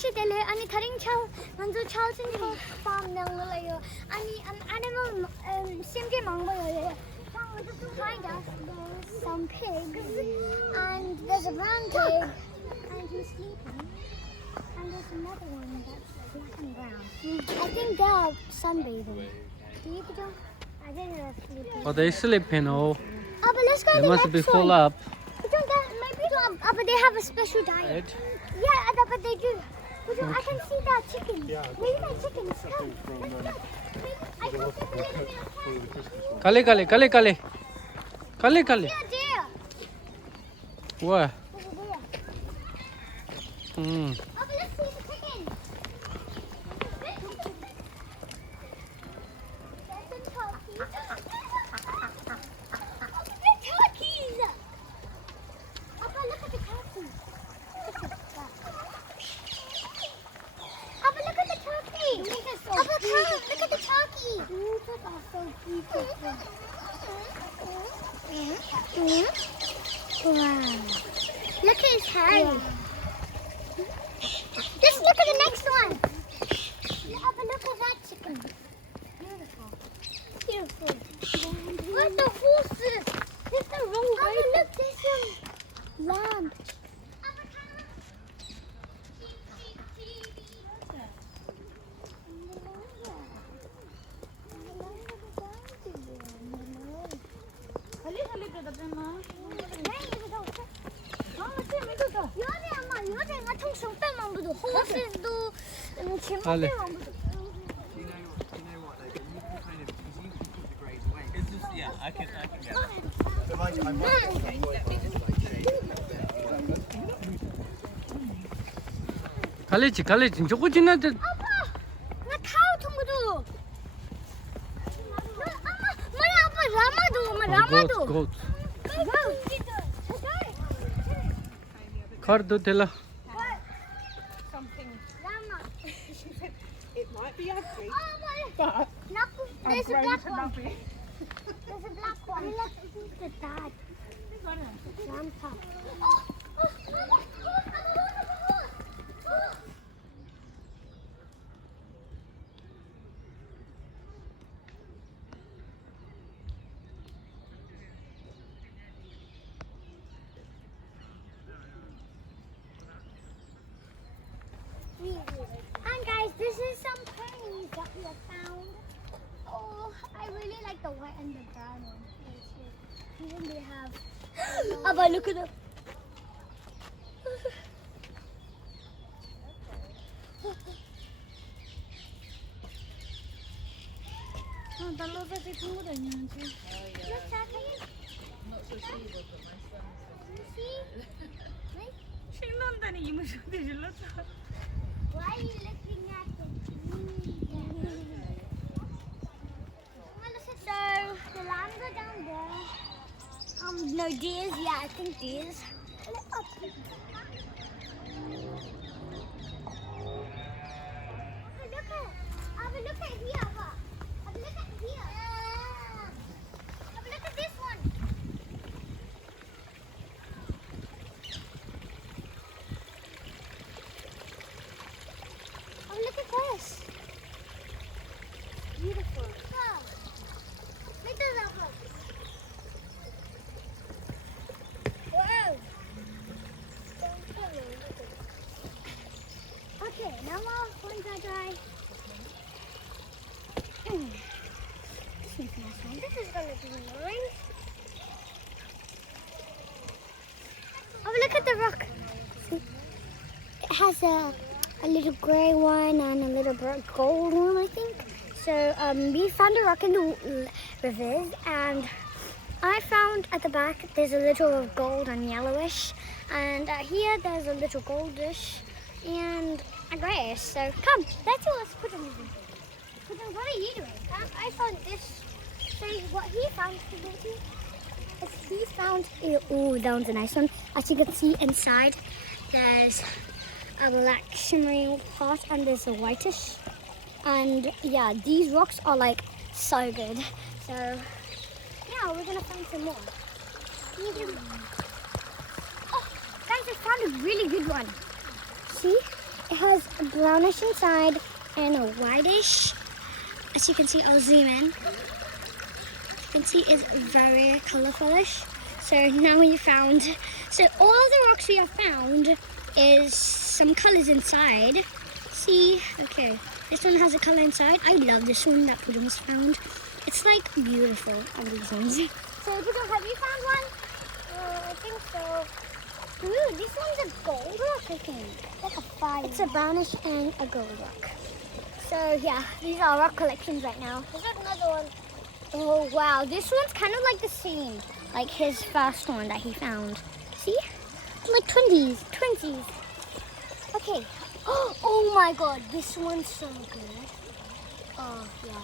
마시텔레 아니 다른 차 먼저 차진 거 밤내려요. 아니 animal 심게 망고요. Find us there's some pigs and there's a brown pig and he's sleeping and there's another one that's black and brown. I think they're sunbathing. Do you do? I think they're sleeping. Are they sleeping or Oh, but let's go they to the must next be one. full up? Maybe but they have a special diet. Right? Yeah, but they do. I can see that chicken. Maybe that chicken is come. I can see the little Kale. deer. Where? Oh, but let's see the chicken. There's some turkeys. The turkeys. Papa, look at the turkeys. Look at that. Papa, look at the turkey. Papa, look at the turkey. These are so beautiful. Wow. Look at his head. Yeah. Let's look at the next one. Papa, look at that chicken. Beautiful. Where's the horses? There's the wrong way. Papa, look, there's some lamb. 여자가 통성 빼만 보도 horses,도 제목 빼만 보도. Do you know what though? You can kind of, because you can put the grades away. It's just, yeah, I can get that. So I might just like shade it a little bit. 갈래지 저거 지나대. 아빠, 나 타오 통보도. 엄마 라마도. Goat. Car do tela. Something. Lama. It might be ugly, Oh, but there's a grown black to one. love it. There's a black one. Look at that. Grandpa. And guys, this is some pennies that we have found. Oh, I really like the white and the brown one. Even they have. Abba, look at them. 달러서 친구도 있는지. Lotsa, can you? Not so sure, but my son See? 신난다니 이모션들 질렀어. Why are you looking at the So, the lambs are down there. No, deers. Yeah, I think deers. Look at here, Abba. Look at here. Abba, look at this one. Oh, look at this. Beautiful. Wow. Look at that one. Wow. Okay, now more ones are dry. This is going to be nice. Oh, look at the rock. It has a little grey one and a little gold one, I think. So we found a rock in the rivers, and I found at the back there's a little of gold and yellowish, and here there's a little goldish and a greyish. So come, let's put them in. What are you doing? I found this. So what he found is he found. Oh, that one's a nice one. As you can see inside, there's a black shimmering part and there's a whitish. And yeah, these rocks are like so good. So yeah, we're gonna find some more. Oh, guys, I found a really good one. See? It has a brownish inside and a whitish. As you can see, I'll zoom in. You can see it's very colorfulish. So now we found, so all of the rocks we have found is some colors inside. See, okay, this one has a color inside. I love this one that Pujung's found. It's like beautiful, all these ones. So Pujung, have you found one? I think so. Ooh, this one's a gold rock, I think. Like a fire. It's a brownish and a gold rock. So yeah, these are our rock collections right now. There's another one. Oh wow, this one's kind of like the same, like his first one that he found. See? Like twinsies. Okay. Oh my god, this one's so good. Oh yeah.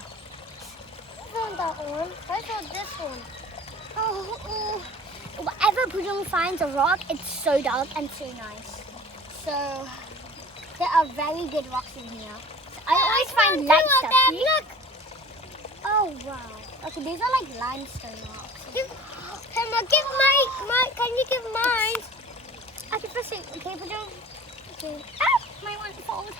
I found that one. I found this one. Oh. Whatever Pujung finds a rock, it's so dark and so nice. So there are very good rocks in here. So I always find light stuff. See? Look. Oh wow. Okay, these are like limestone rocks. Pema, give my. Can you give mine? I can press it. Okay, Pujung. Okay. Ah, my one falls.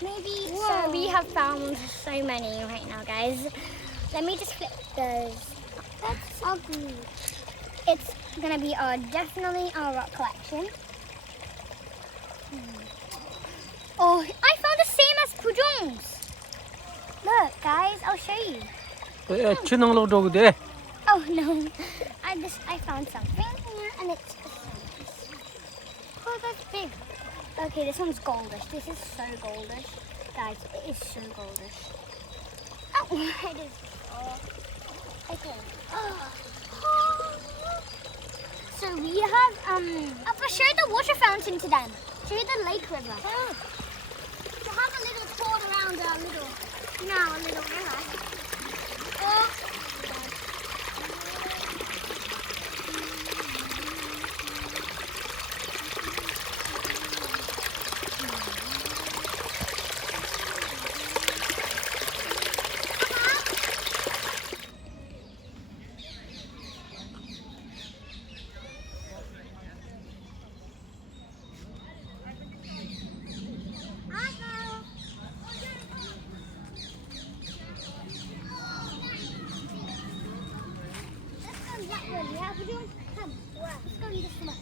Maybe. Whoa. So we have found so many right now, guys. Let me just flip those. That's ugly. It's gonna be definitely our rock collection. Oh, I found the same as Pujung's. Look, guys, I'll show you. Oh no, I found something here, and it's so nice. Oh, that's big. Okay, this one's goldish. This is so goldish, guys. It is so goldish. Oh, it is. Oh, okay. Oh. So we have I'll show the water fountain to them. Show the lake river. Oh. To have a little tour around our little river. Oh. Yeah, Pujung, come. Let's go this one.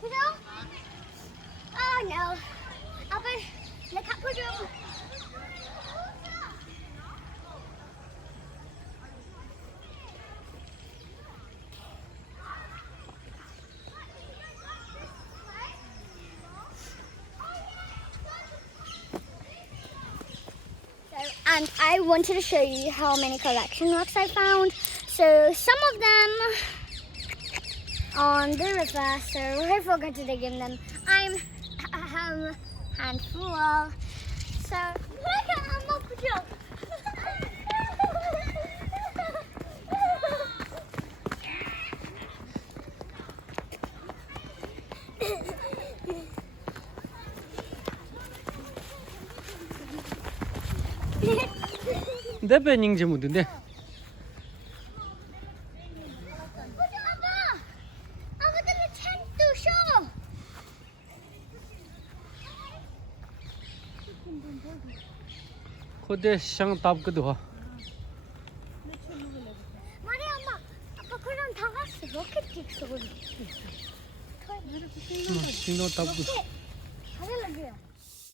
Pujung? Oh no. Apa? Look at Pujung. And I wanted to show you how many collection rocks I found. So some of them on the river, so I forgot to dig in them. I'm a handful. So look at my Pujung. 내 배닝지 묻은데. 코데 시장 답거든. 말해 엄마. 아빠 그럼 다 갔어. 로켓 찍어. 신호 답거. 하늘로